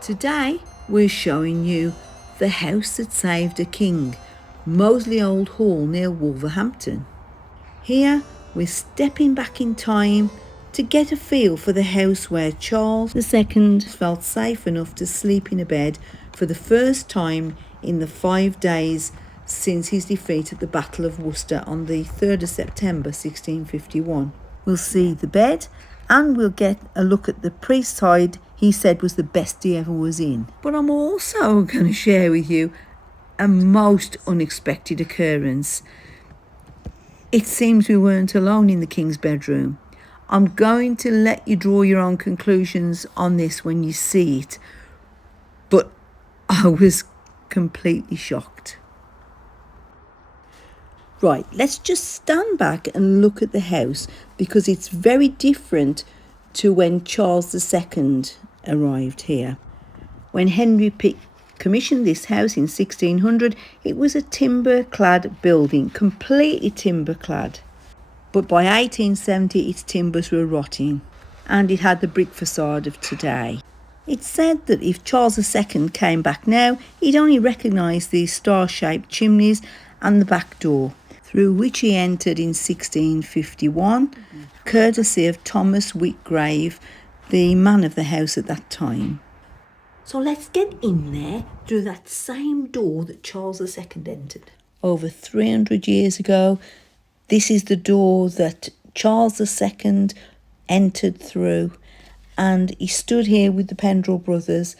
Today we're showing you the house that saved a king, Moseley Old Hall near Wolverhampton. Here we're stepping back in time to get a feel for the house where Charles II felt safe enough to sleep in a bed for the first time in the 5 days since his defeat at the Battle of Worcester on the 3rd of September 1651. We'll see the bed and we'll get a look at the priest's hide he said was the best he ever was in. But I'm also going to share with you a most unexpected occurrence. It seems we weren't alone in the king's bedroom. I'm going to let you draw your own conclusions on this when you see it, but I was completely shocked. Right, let's just stand back and look at the house because it's very different to when Charles II arrived here. When Henry commissioned this house in 1600, it was a timber-clad building, completely timber-clad. But by 1870, its timbers were rotting and it had the brick facade of today. It's said that if Charles II came back now, he'd only recognise these star-shaped chimneys and the back door, through which he entered in 1651, courtesy of Thomas Whitgrave, the man of the house at that time. So let's get in there through that same door that Charles II entered. Over 300 years ago, this is the door that Charles II entered through, and he stood here with the Pendrell brothers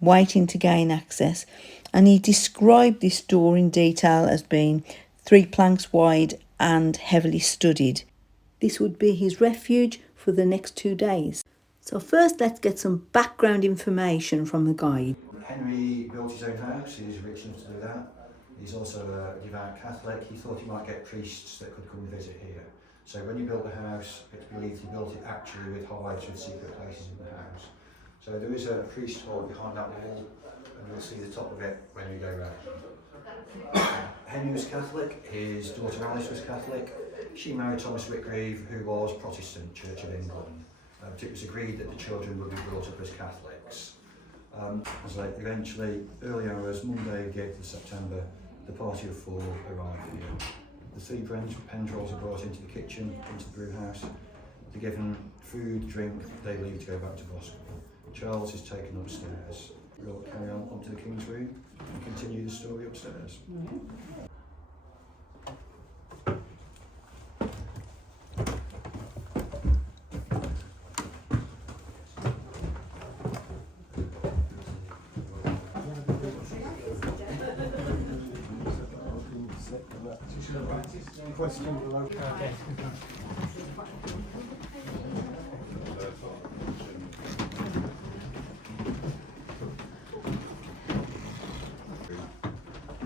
waiting to gain access, and he described this door in detail as being 3 planks wide and heavily studded. This would be his refuge for the next 2 days. So first let's get some background information from the guide. Henry built his own house. He was rich enough to do that. He's also a devout Catholic. He thought he might get priests that could come and visit here. So when he built the house, it's believed he built it actually with hives with secret places in the house. So there is a priest hall behind that wall, and you'll see the top of it when we go round. Henry was Catholic, his daughter Alice was Catholic. She married Thomas Whitgrave, who was Protestant, Church of England. But it was agreed that the children would be brought up as Catholics. Eventually, early hours, Monday the 8th of September, the party of 4 arrived here. The 3 Pendrells are brought into the kitchen, into the brew house. They're given food, drink, they leave to go back to Bosco. Charles is taken upstairs. We'll carry on up to the King's room and continue the story upstairs.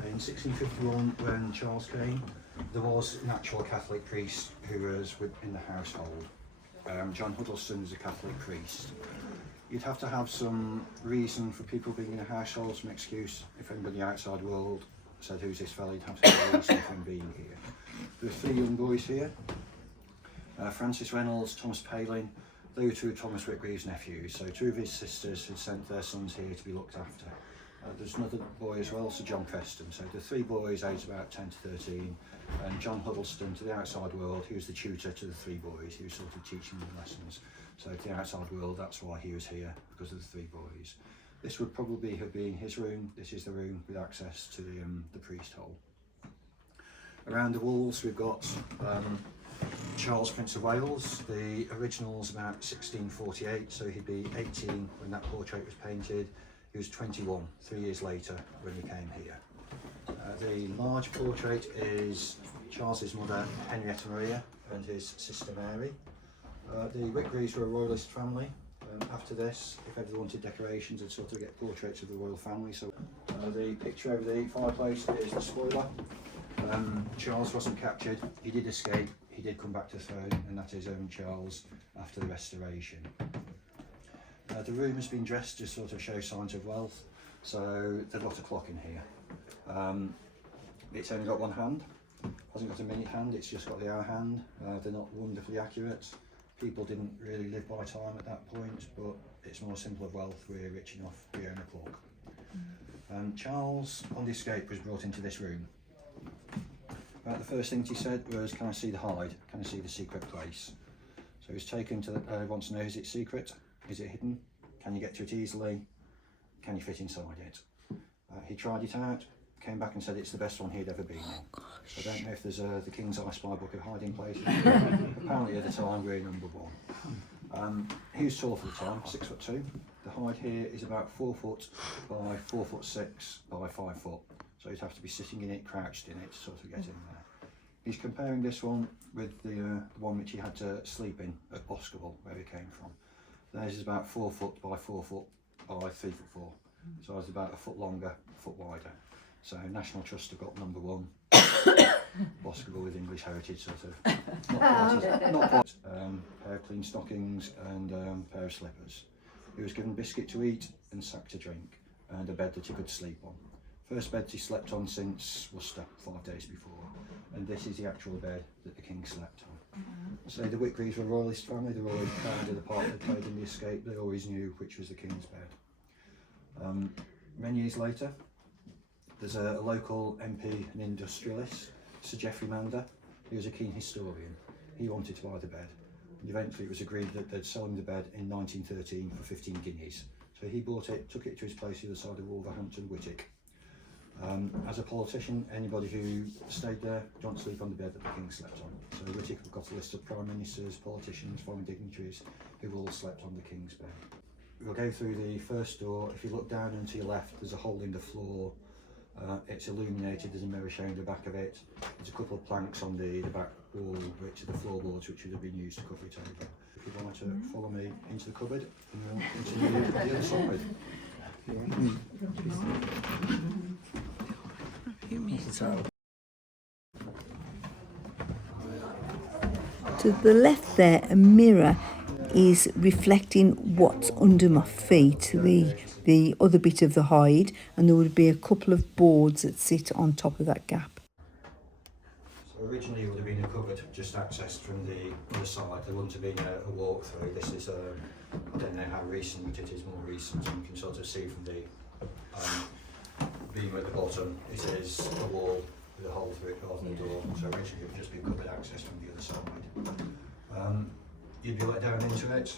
In 1651, when Charles came, there was an actual Catholic priest who was in the household. John Huddleston was a Catholic priest. You'd have to have some reason for people being in a household, some excuse. If anybody outside the world said, "Who's this fella?" You'd have to have a reason for him being here. There are 3 young boys here. Francis Reynolds, Thomas Palin, they were 2 of Thomas Whitgrave's nephews, so 2 of his sisters had sent their sons here to be looked after. There's another boy as well, Sir John Preston, so the 3 boys aged about 10 to 13, and John Huddleston to the outside world, he was the tutor to the 3 boys, he was sort of teaching them lessons. So to the outside world, that's why he was here, because of the 3 boys. This would probably have been his room. This is the room with access to the priest hole. Around the walls we've got Charles, Prince of Wales. The original's about 1648, so he'd be 18 when that portrait was painted. He was 21 3 years later when he came here. The large portrait is Charles's mother Henrietta Maria and his sister Mary. The Whitgraves were a royalist family. After this, if ever they wanted decorations, they'd sort of get portraits of the royal family. So the picture over the fireplace is the spoiler. Charles wasn't captured, he did escape, he did come back to the throne, and that is own Charles after the restoration. The room has been dressed to sort of show signs of wealth, so there's not a clock in here. It's only got 1 hand, hasn't got a minute hand, it's just got the hour hand. They're not wonderfully accurate. People didn't really live by time at that point, but it's more symbol of wealth. We're rich enough, we own a clock. Charles, on the escape, was brought into this room. About the first thing he said was, "Can I see the hide? Can I see the secret place?" So he was taken to wants to know, is it secret? Is it hidden? Can you get to it easily? Can you fit inside it? He tried it out, came back and said it's the best one he'd ever been in. So I don't know if there's the King's Eye Spy book of hiding places. Apparently at the time we're number one. He was tall for the time, 6'2". The hide here is about 4 foot by 4'6" by 5 foot. So you'd have to be sitting in it, crouched in it to sort of get in there. He's comparing this one with the one which he had to sleep in at Boscobel, where he came from. Theirs is about 4 foot by 4 foot by 3'4". So it's about a foot longer, a foot wider. So National Trust have got number one. Boscobel with English heritage, sort of. Not quite. Pair of clean stockings and pair of slippers. He was given biscuit to eat and sack to drink, and a bed that he could sleep on. First bed he slept on since Worcester, 5 days before, and this is the actual bed that the King slept on. So the Whitgreaves were a royalist family. They were always proud of the part they played in the escape. They always knew which was the King's bed. Many years later, there's a local MP and industrialist, Sir Geoffrey Mander. He was a keen historian. He wanted to buy the bed, and eventually it was agreed that they'd sell him the bed in 1913 for 15 guineas. So he bought it, took it to his place the other side of Wolverhampton, Whitwick. As a politician, anybody who stayed there don't sleep on the bed that the King slept on. So Whitwick have got a list of prime ministers, politicians, foreign dignitaries who all slept on the King's bed. We'll go through the first door. If you look down and to your left, there's a hole in the floor. It's illuminated, there's a mirror showing the back of it. There's a couple of planks on the back wall, which are the floorboards which would have been used to cover it over. If you wanted to follow me into the cupboard, and into the other side. To the left there, a mirror is reflecting what's under my feet, the other bit of the hide, and there would be a couple of boards that sit on top of that gap. So originally it would have been a cupboard just accessed from the other side. There wouldn't have been a walk through. This is I don't know how recent it is, more recent, and you can sort of see from the beam at the bottom, it is a wall with a hole through it rather than a door. So originally it would just be cupboard access from the other side. You'd be let down into it.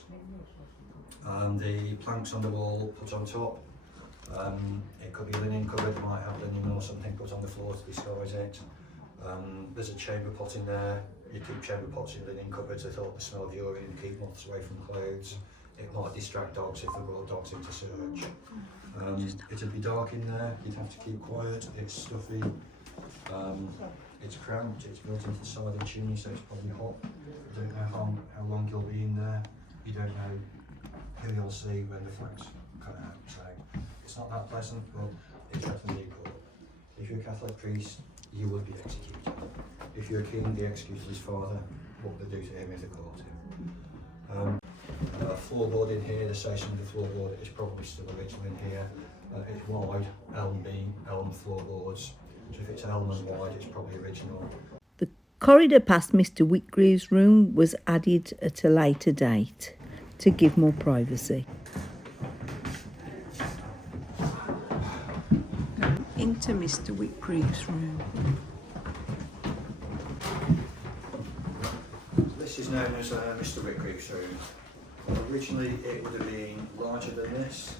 The planks on the wall put on top. It could be a linen cupboard, might have linen or something put on the floor to disguise it. There's a chamber pot in there. You keep chamber pots in linen cupboards. They thought the smell of urine and keep moths away from clothes. It might distract dogs if they brought dogs in to search. It'd be dark in there. You'd have to keep quiet. It's stuffy. It's cramped. It's built into the side of the chimney, so it's probably hot. You don't know how long you'll be in there. You don't know who you'll see when the flames come out. So it's not that pleasant, but it's definitely cool. If you're a Catholic priest, you would be executed. If you're a king, they executed his father. What would they do to him if they caught him? Floorboard in here, the station of the floorboard is probably still original in here. It's wide, elm beam, elm floorboards. So if it's elm and wide, it's probably original. The corridor past Mr. Whitgreaves' room was added at a later date to give more privacy. Into Mr. Whitgreaves' room. This is known as Mr. Whitgreaves' room. Originally it would have been larger than this.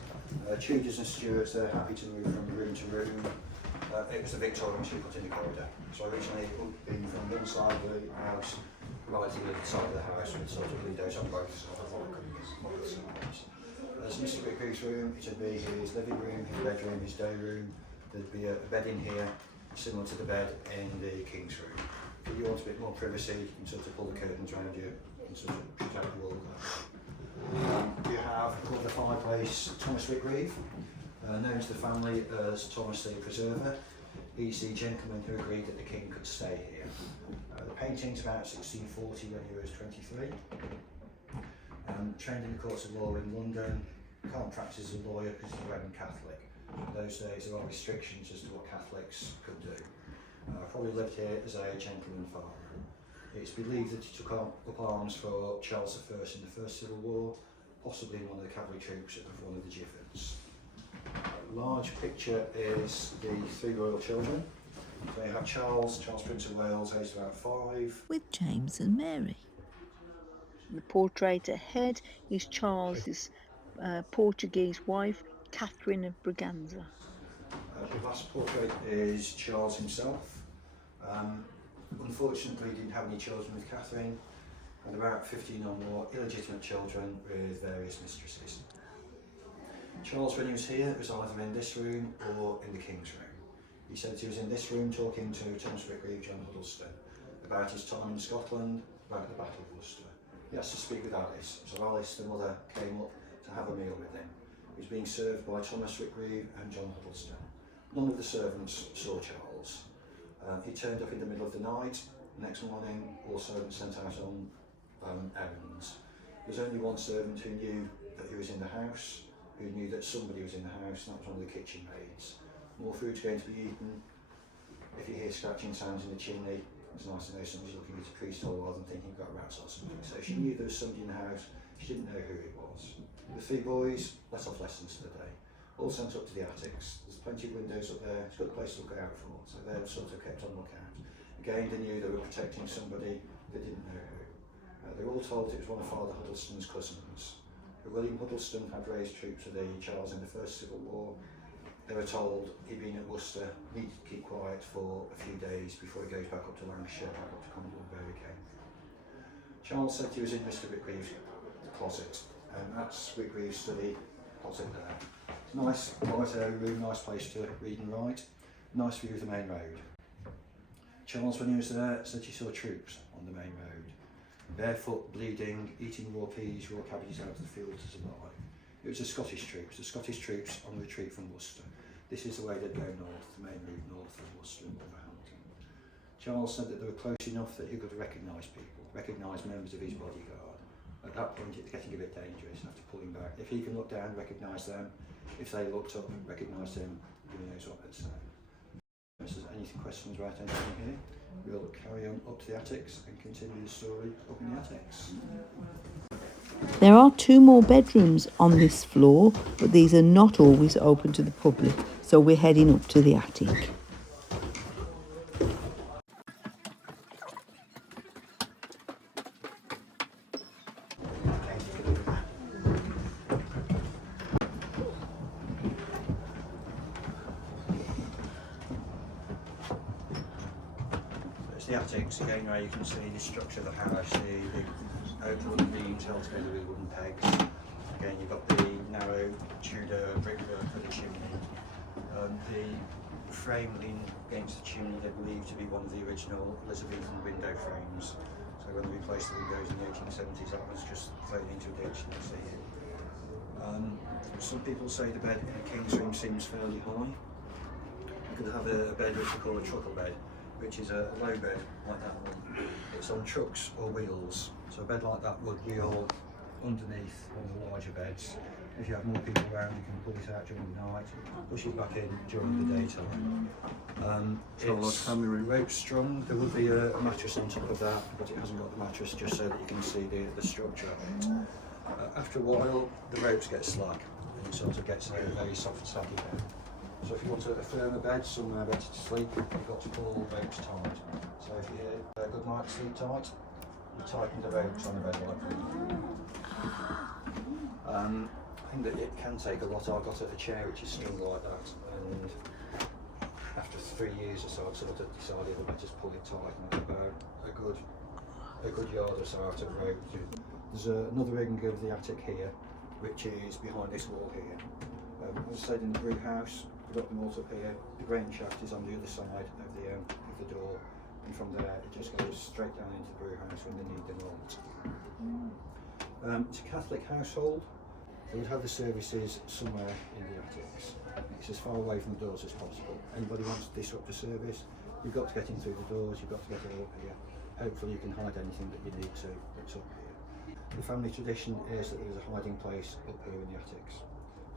Tudors and Stuarts, they're happy to move from room to room. It was the Victorians who put in the corridor. So originally it would have been from one side of the house right to the other side of the house with sort of windows on both sides. As Mr. Whitgreaves' room, it would be his living room, his bedroom, his day room. There'd be a bed in here, similar to the bed in the King's room. If you want a bit more privacy, you can sort of pull the curtains around you and sort of shut out the wall there. You have called the fireplace Thomas Whitgreave, known to the family as Thomas the Preserver. He's the gentleman who agreed that the King could stay here. The painting's about 1640 when he was 23. Trained in the courts of law in London, can't practice as a lawyer because he's a Roman Catholic. In those days there are restrictions as to what Catholics could do. Probably lived here as a gentleman farmer. It's believed that he took up arms for Charles I in the First Civil War, possibly in one of the cavalry troops of one of the Giffords. A large picture is the three royal children. So you have Charles Prince of Wales, aged about 5. With James and Mary. The portrait ahead is Charles's Portuguese wife, Catherine of Braganza. The last portrait is Charles himself. Unfortunately, he didn't have any children with Catherine, and about 15 or more illegitimate children with various mistresses. Charles, when he was here, was either in this room or in the King's room. He said he was in this room talking to Thomas Whitgrave, John Huddleston, about his time in Scotland, about the Battle of Worcester. He asked to speak with Alice, so Alice, the mother, came up to have a meal with him. He was being served by Thomas Whitgrave and John Huddleston. None of the servants saw Charles. He turned up in the middle of the night. The next morning, all servants sent out on errands. There was only one servant who knew that he was in the house, who knew that somebody was in the house, and that was one of the kitchen maids. More food's going to be eaten. If you hear scratching sounds in the chimney, it's nice to know somebody's looking at a priest hole rather than thinking you've got rats or something. So she knew there was somebody in the house, she didn't know who it was. The three boys let off lessons for the day, all sent up to the attics. There's plenty of windows up there, it's got a place to look out for, so they're sort of kept on lookout. Again, they knew they were protecting somebody, they didn't know who. They were all told it was one of Father Huddleston's cousins. William Huddleston had raised troops with Charles in the First Civil War. They were told he'd been at Worcester, needed to keep quiet for a few days before he goes back up to Lancashire, back up to Cumberland where he came. Charles said he was in Mr Whitgrave's closet, and that's Whitgrave's study closet there. It's a nice, quiet area room, nice place to read and write, nice view of the main road. Charles, when he was there, said he saw troops on the main road, barefoot, bleeding, eating raw peas, raw cabbages out of the field to survive. It was the Scottish troops on the retreat from Worcester. This is the way they'd go north, the main route north from Worcester and Wolverhampton. Charles said that they were close enough that he could recognise people, recognise members of his bodyguard. At that point it's getting a bit dangerous, have to pull him back. If he can look down, recognise them. If they looked up, recognise him, he knows what they'd say. If there's any questions about anything here, we'll carry on up to the attics and continue the story up in the attics. There are 2 more bedrooms on this floor, but these are not always open to the public, so we're heading up to the attic. It's the attics again, where you can see the structure of the house, the big oak wooden beams held together with wooden pegs. Again, you've got the narrow Tudor brickwork for the chimney. The frame leaning against the chimney they believe to be one of the original Elizabethan window frames. So when they replaced the windows in the 1870s, that was just thrown into a ditch and you see it. Some people say the bed in the King's room seems fairly high. You could have a bed which we call a truckle bed, which is a low bed like that one. It's on trucks or wheels, so a bed like that would wheel underneath one of the larger beds. If you have more people around, you can pull it out during the night, push it back in during the daytime. It's rope strung. There would be a mattress on top of that, but it hasn't got the mattress, just so that you can see the structure of it. After a while, the ropes get slack and it sort of gets a very soft, saggy bed. So if you want a firmer bed, somewhere better to sleep, you've got to pull the ropes tight. So if you hear a good night's sleep tight, you tighten the ropes on the bed like that. I think that it can take a lot. I've got a chair which is strung like that, and after 3 years or so I've sort of decided that I just pull it tight and about a good yard or so out of rope. There's another wing of the attic here, which is behind this wall here. As I said, in the brew house, we've got the malt up here. The grain shaft is on the other side of the door, and from there it just goes straight down into the brew house when they need the malt. It's a Catholic household. They would have the services somewhere in the attics. It's as far away from the doors as possible. Anybody wants to disrupt the service, you've got to get in through the doors, you've got to get it up here. Hopefully you can hide anything that you need to that's up here. The family tradition is that there's a hiding place up here in the attics.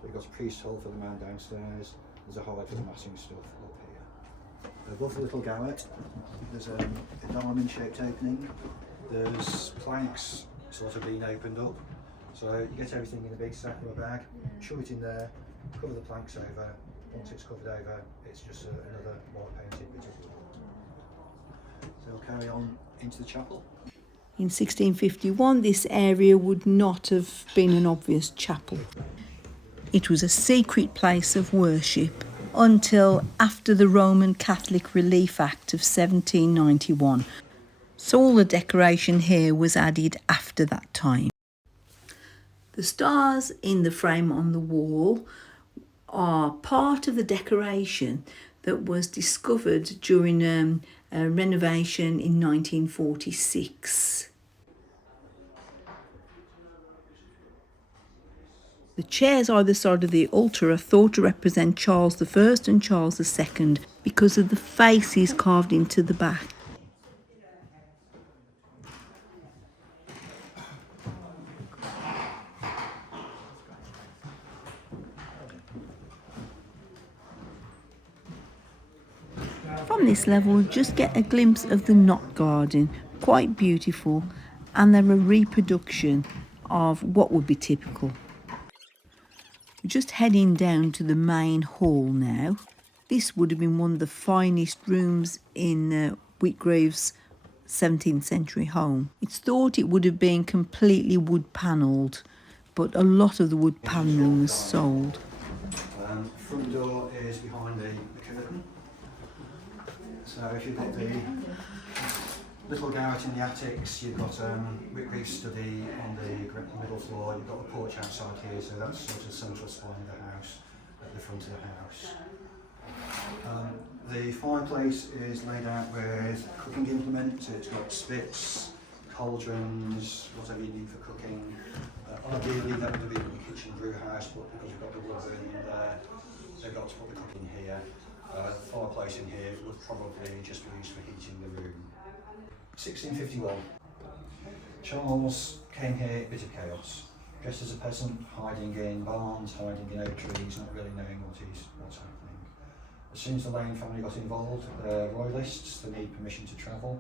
So you've got a priest hole for the man downstairs, there's a hide for the massing stuff up here. Above the little garret, there's a diamond-shaped opening. There's planks sort of being opened up. So you get everything in a big sack or a bag, shove it in there, cover the planks over. Once it's covered over, it's just another white painted bit of wood. So we'll carry on into the chapel. In 1651, this area would not have been an obvious chapel. It was a secret place of worship until after the Roman Catholic Relief Act of 1791. So all the decoration here was added after that time. The stars in the frame on the wall are part of the decoration that was discovered during a renovation in 1946. The chairs either side of the altar are thought to represent Charles I and Charles II because of the faces carved into the back. From this level, just get a glimpse of the knot garden, quite beautiful, and they're a reproduction of what would be typical. We're just heading down to the main hall now. This would have been one of the finest rooms in Whitgrave's 17th century home. It's thought it would have been completely wood panelled, but a lot of the wood panelling was sold. Front door is behind the curtain. So if you've got the little garret in the attics, you've got Whitgrave's study on the middle floor, you've got a porch outside here, so that's sort of central spine of the house, at the front of the house. The fireplace is laid out with cooking implements. It's got spits, cauldrons, whatever you need for cooking. Ideally that would have been the kitchen brew house, but because we've got the wood burning there, they've got to put the cooking here. The fireplace in here would probably just be used for heating the room. 1651. Charles came here, a bit of chaos. Dressed as a peasant, hiding in barns, hiding in oak trees, not really knowing what's happening. As soon as the Lane family got involved, the royalists, they need permission to travel.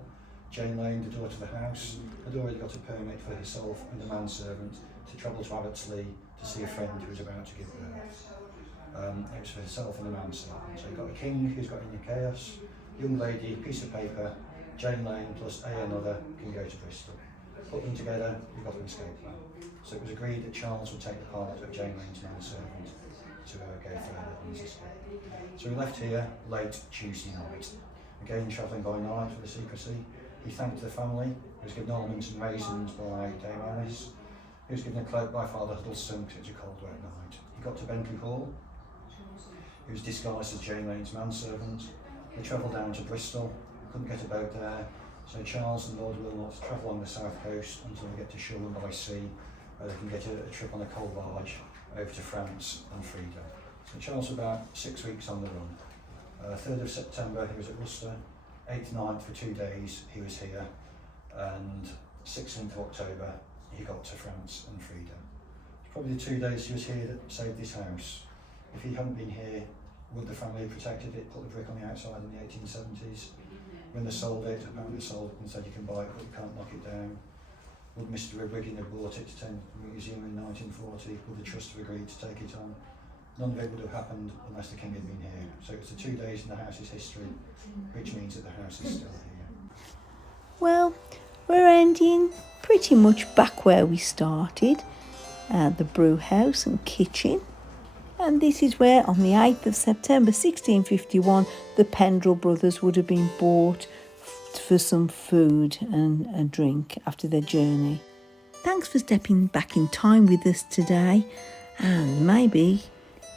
Jane Lane, the daughter of the house, had already got a permit for herself and the manservant to travel to Abbottsley to see a friend who was about to give birth. It was for herself and the manservant. So you've got a king who's got in chaos, young lady, piece of paper, Jane Lane plus another can go to Bristol. Put them together, you've got an escape plan. So it was agreed that Charles would take the part of Jane Lane's manservant to go further on his escape. So he left here late Tuesday night. Again, travelling by night for the secrecy. He thanked the family. He was given almonds and raisins by Dame Alice. He was given a cloak by Father Huddleston because it was a cold wet night. He got to Bentley Hall. He was disguised as Jane Lane's manservant. They travelled down to Bristol. Couldn't get a boat there. So Charles and Lord Wilmot travel on the south coast until they get to Shoreham by sea, where they can get a trip on a coal barge over to France and freedom. So Charles was about 6 weeks on the run. 3rd of September he was at Worcester, 8th, 9th for 2 days he was here, and 16th of October he got to France and freedom. It's probably the 2 days he was here that saved this house. If he hadn't been here, would the family have protected it, put the brick on the outside in the 1870s? When they sold it, apparently sold it and said you can buy it but you can't knock it down. Would Mr. Wiggin have bought it to the museum in 1940? Would the trust have agreed to take it on? None of it would have happened unless the king had been here. So it's the 2 days in the house's history, which means that the house is still here. Well, we're ending pretty much back where we started, the brew house and kitchen. And this is where, on the 8th of September 1651, the Pendrell brothers would have been bought for some food and a drink after their journey. Thanks for stepping back in time with us today, and maybe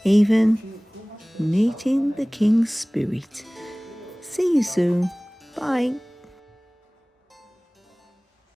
even meeting the King's Spirit. See you soon. Bye.